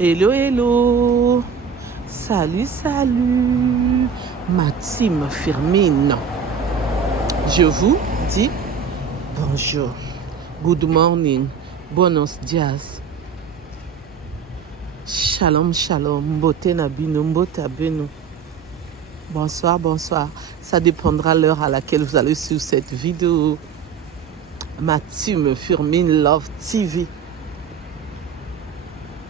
Hello, hello. Salut, salut. Ma team Firmine. Je vous dis bonjour. Good morning. Buenos dias. Shalom, shalom. Mbote nabino, mbote abeno. Bonsoir, bonsoir. Ça dépendra de l'heure à laquelle vous allez suivre cette vidéo. Ma team Firmine Love TV.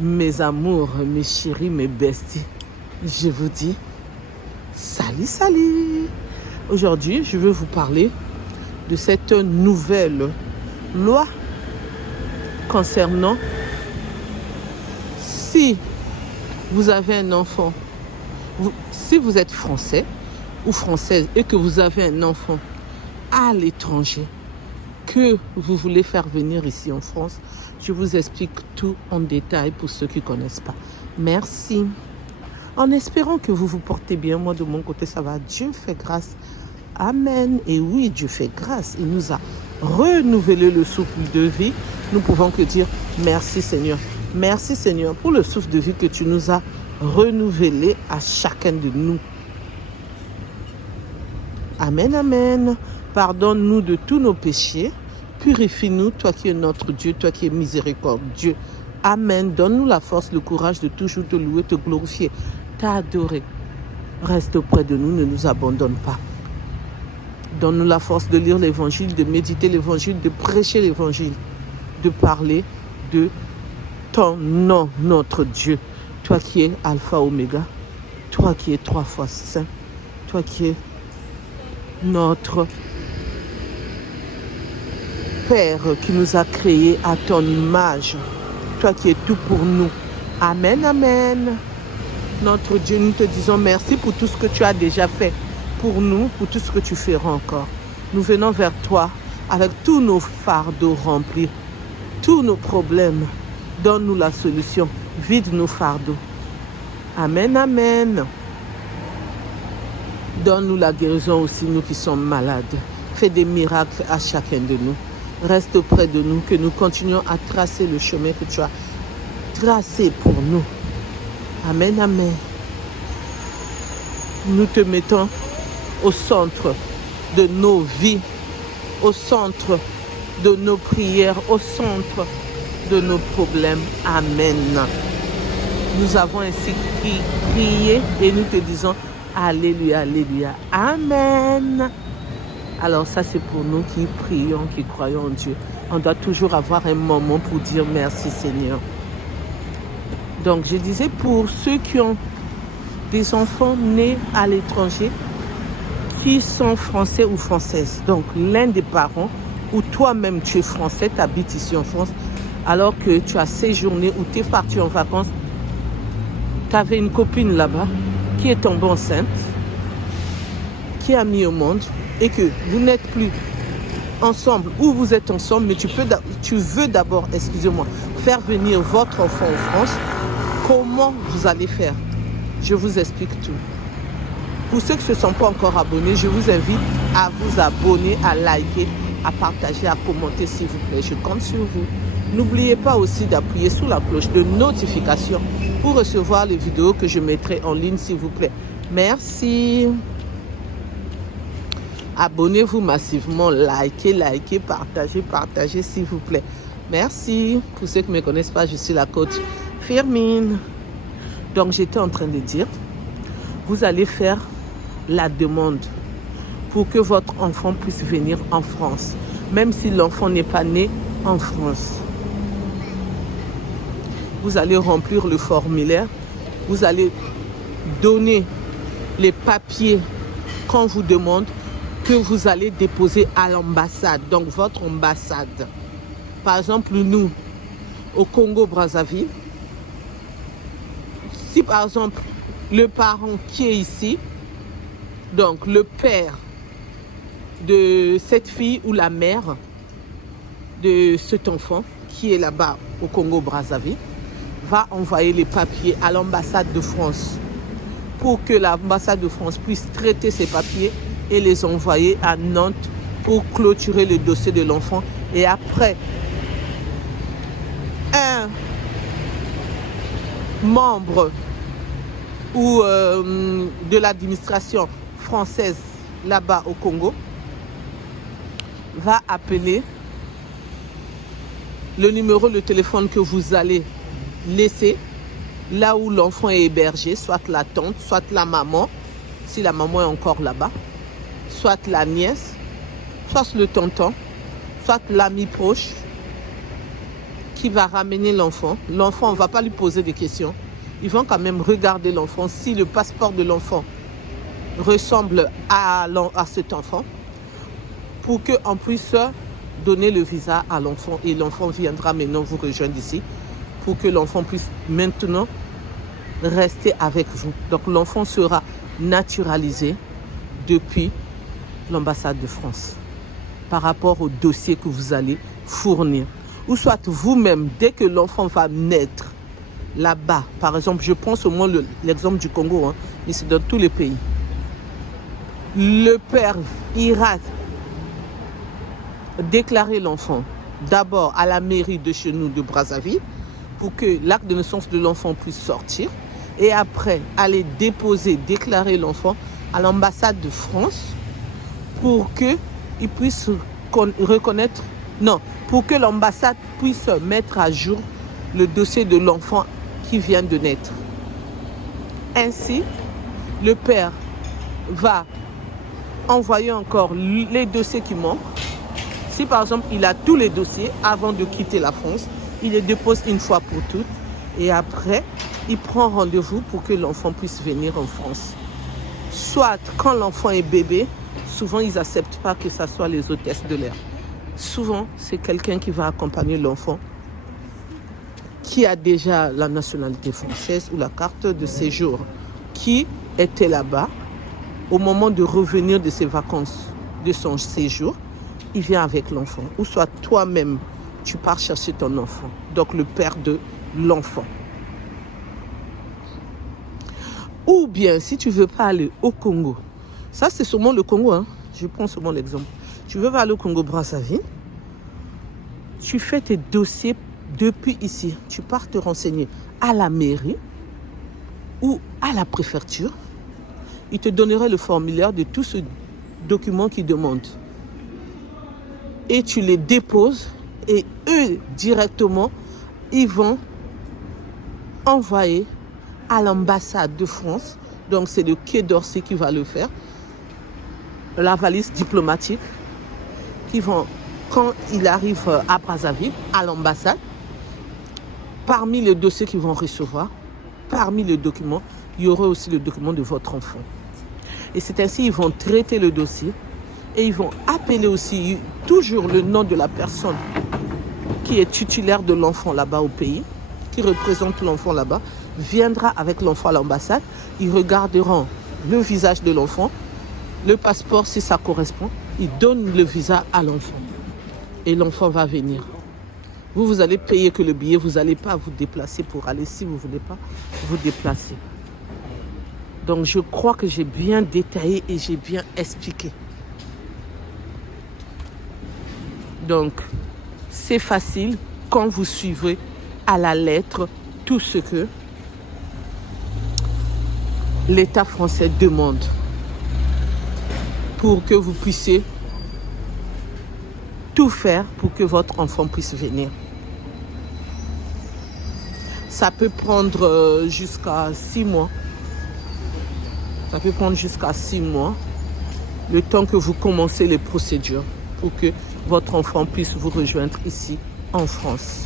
Mes amours, mes chéris, mes besties, je vous dis salut, salut. Aujourd'hui, je veux vous parler de cette nouvelle loi concernant si vous avez un enfant, si vous êtes français ou française et que vous avez un enfant à l'étranger que vous voulez faire venir ici en France, je vous explique tout en détail pour ceux qui ne connaissent pas. Merci. En espérant que vous vous portez bien, moi de mon côté ça va. Dieu fait grâce. Amen. Et oui, Dieu fait grâce. Il nous a renouvelé le souffle de vie. Nous pouvons que dire merci Seigneur. Merci Seigneur pour le souffle de vie que tu nous as renouvelé à chacun de nous. Amen, amen. Pardonne-nous de tous nos péchés. Purifie-nous, toi qui es notre Dieu, toi qui es miséricordieux. Amen. Donne-nous la force, le courage de toujours te louer, te glorifier, t'adorer. Reste auprès de nous, ne nous abandonne pas. Donne-nous la force de lire l'évangile, de méditer l'évangile, de prêcher l'évangile, de parler de ton nom, notre Dieu. Toi qui es Alpha Oméga, toi qui es 3 fois saint, toi qui es notre Père qui nous a créés à ton image, toi qui es tout pour nous. Amen, amen. Notre Dieu, nous te disons merci pour tout ce que tu as déjà fait pour nous, pour tout ce que tu feras encore. Nous venons vers toi avec tous nos fardeaux remplis, tous nos problèmes. Donne-nous la solution, vide nos fardeaux. Amen, amen. Donne-nous la guérison aussi, nous qui sommes malades. Fais des miracles à chacun de nous. Reste auprès de nous, que nous continuions à tracer le chemin que tu as tracé pour nous. Amen, amen. Nous te mettons au centre de nos vies, au centre de nos prières, au centre de nos problèmes. Amen. Nous avons ainsi prié et nous te disons alléluia, alléluia. Amen. Alors ça c'est pour nous qui prions, qui croyons en Dieu. On doit toujours avoir un moment pour dire merci Seigneur. Donc je disais pour ceux qui ont des enfants nés à l'étranger, qui sont français ou françaises. Donc l'un des parents ou toi-même tu es français, tu habites ici en France, alors que tu as séjourné ou tu es parti en vacances, tu avais une copine là-bas qui est tombée enceinte, qui a mis au monde, et que vous n'êtes plus ensemble ou vous êtes ensemble, mais tu veux d'abord, excusez-moi, faire venir votre enfant en France, comment vous allez faire? Je vous explique tout. Pour ceux qui ne se sont pas encore abonnés, je vous invite à vous abonner, à liker, à partager, à commenter s'il vous plaît. Je compte sur vous. N'oubliez pas aussi d'appuyer sur la cloche de notification pour recevoir les vidéos que je mettrai en ligne s'il vous plaît. Merci. Abonnez-vous massivement, likez, partagez s'il vous plaît. Merci. Pour ceux qui ne me connaissent pas, je suis la coach Firmine. Donc j'étais en train de dire, vous allez faire la demande pour que votre enfant puisse venir en France, même si l'enfant n'est pas né en France. Vous allez remplir le formulaire, vous allez donner les papiers qu'on vous demande, que vous allez déposer à l'ambassade, donc votre ambassade. Par exemple, nous, au Congo-Brazzaville, si par exemple, le parent qui est ici, donc le père de cette fille ou la mère de cet enfant qui est là-bas au Congo-Brazzaville, va envoyer les papiers à l'ambassade de France pour que l'ambassade de France puisse traiter ces papiers et les envoyer à Nantes pour clôturer le dossier de l'enfant. Et après membre ou de l'administration française là-bas au Congo va appeler le numéro de téléphone que vous allez laisser là où l'enfant est hébergé, soit la tante, soit la maman, si la maman est encore là-bas, soit la nièce, soit le tonton, soit l'ami proche qui va ramener l'enfant. L'enfant, on ne va pas lui poser des questions. Ils vont quand même regarder l'enfant. Si le passeport de l'enfant ressemble à cet enfant, pour qu'on puisse donner le visa à l'enfant. Et l'enfant viendra maintenant vous rejoindre ici pour que l'enfant puisse maintenant rester avec vous. Donc l'enfant sera naturalisé depuis l'ambassade de France par rapport au dossier que vous allez fournir. Ou soit vous-même, dès que l'enfant va naître là-bas, par exemple, je pense au moins l'exemple du Congo, hein, mais c'est dans tous les pays. Le père ira déclarer l'enfant d'abord à la mairie de chez nous de Brazzaville pour que l'acte de naissance de l'enfant puisse sortir et après aller déclarer l'enfant à l'ambassade de France pour qu'il puisse reconnaître, non, pour que l'ambassade puisse mettre à jour le dossier de l'enfant qui vient de naître. Ainsi, le père va envoyer encore les dossiers qui manquent. Si par exemple, il a tous les dossiers avant de quitter la France, il les dépose une fois pour toutes et après, il prend rendez-vous pour que l'enfant puisse venir en France. Soit quand l'enfant est bébé, souvent ils n'acceptent pas que ce soit les hôtesses de l'air. Souvent, c'est quelqu'un qui va accompagner l'enfant qui a déjà la nationalité française ou la carte de séjour, qui était là-bas au moment de revenir de ses vacances, de son séjour, il vient avec l'enfant. Ou soit toi-même, tu pars chercher ton enfant. Donc le père de l'enfant. Ou bien, si tu ne veux pas aller au Congo, ça c'est seulement le Congo, hein? Je prends seulement l'exemple. Tu veux pas aller au Congo-Brazzaville, tu fais tes dossiers depuis ici. Tu pars te renseigner à la mairie ou à la préfecture. Ils te donneraient le formulaire de tout ce document qu'ils demandent. Et tu les déposes et eux, directement, ils vont envoyer à l'ambassade de France. Donc, c'est le Quai d'Orsay qui va le faire. La valise diplomatique qui vont, quand il arrive à Brazzaville, à l'ambassade, parmi les dossiers qu'ils vont recevoir, parmi les documents, il y aura aussi le document de votre enfant. Et c'est ainsi, ils vont traiter le dossier et ils vont appeler aussi toujours le nom de la personne qui est titulaire de l'enfant là-bas au pays, qui représente l'enfant là-bas, viendra avec l'enfant à l'ambassade. Ils regarderont le visage de l'enfant, le passeport si ça correspond. Ils donnent le visa à l'enfant et l'enfant va venir. Vous allez payer que le billet, vous n'allez pas vous déplacer pour aller si vous ne voulez pas vous déplacer. Donc je crois que j'ai bien détaillé et j'ai bien expliqué. Donc c'est facile quand vous suivez à la lettre tout ce que l'État français demande pour que vous puissiez tout faire pour que votre enfant puisse venir. Ça peut prendre jusqu'à 6 mois. Ça peut prendre jusqu'à 6 mois, le temps que vous commencez les procédures pour que votre enfant puisse vous rejoindre ici en France.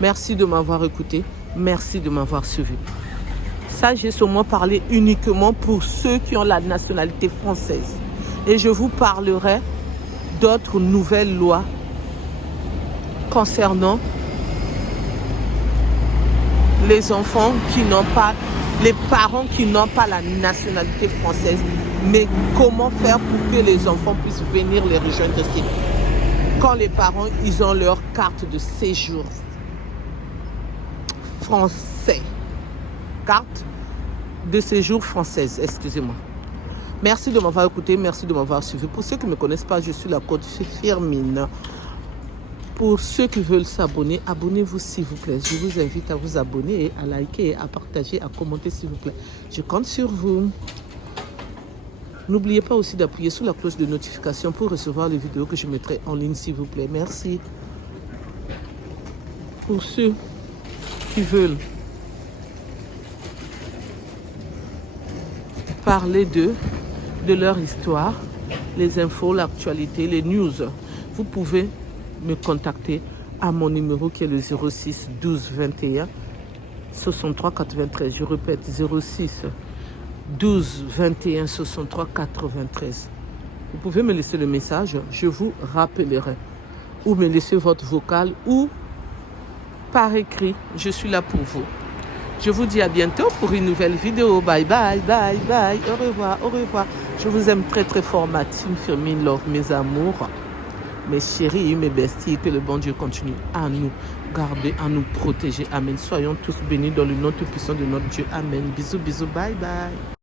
Merci de m'avoir écouté. Merci de m'avoir suivi. Ça, j'ai seulement parlé uniquement pour ceux qui ont la nationalité française. Et je vous parlerai d'autres nouvelles lois concernant les enfants qui n'ont pas, les parents qui n'ont pas la nationalité française, mais comment faire pour que les enfants puissent venir les rejoindre ici. Quand les parents, ils ont leur carte de séjour français. Carte de séjour française, excusez-moi. Merci de m'avoir écouté, merci de m'avoir suivi. Pour ceux qui ne me connaissent pas, je suis la coach Firmine. Pour ceux qui veulent s'abonner, abonnez-vous s'il vous plaît. Je vous invite à vous abonner, à liker, à partager, à commenter s'il vous plaît. Je compte sur vous. N'oubliez pas aussi d'appuyer sur la cloche de notification pour recevoir les vidéos que je mettrai en ligne s'il vous plaît. Merci. Pour ceux qui veulent parler de leur histoire, les infos, l'actualité, les news, vous pouvez me contacter à mon numéro qui est le 06 12 21 63 93. Je répète, 06 12 21 63 93. Vous pouvez me laisser le message, je vous rappellerai. Ou me laisser votre vocal ou par écrit. Je suis là pour vous. Je vous dis à bientôt pour une nouvelle vidéo. Bye bye, bye bye. Au revoir, au revoir. Je vous aime très très fort, ma team Firmin Love, mes amours, mes chéris, mes besties. Que le bon Dieu continue à nous garder, à nous protéger. Amen. Soyons tous bénis dans le nom tout puissant de notre Dieu. Amen. Bisous, bisous. Bye bye.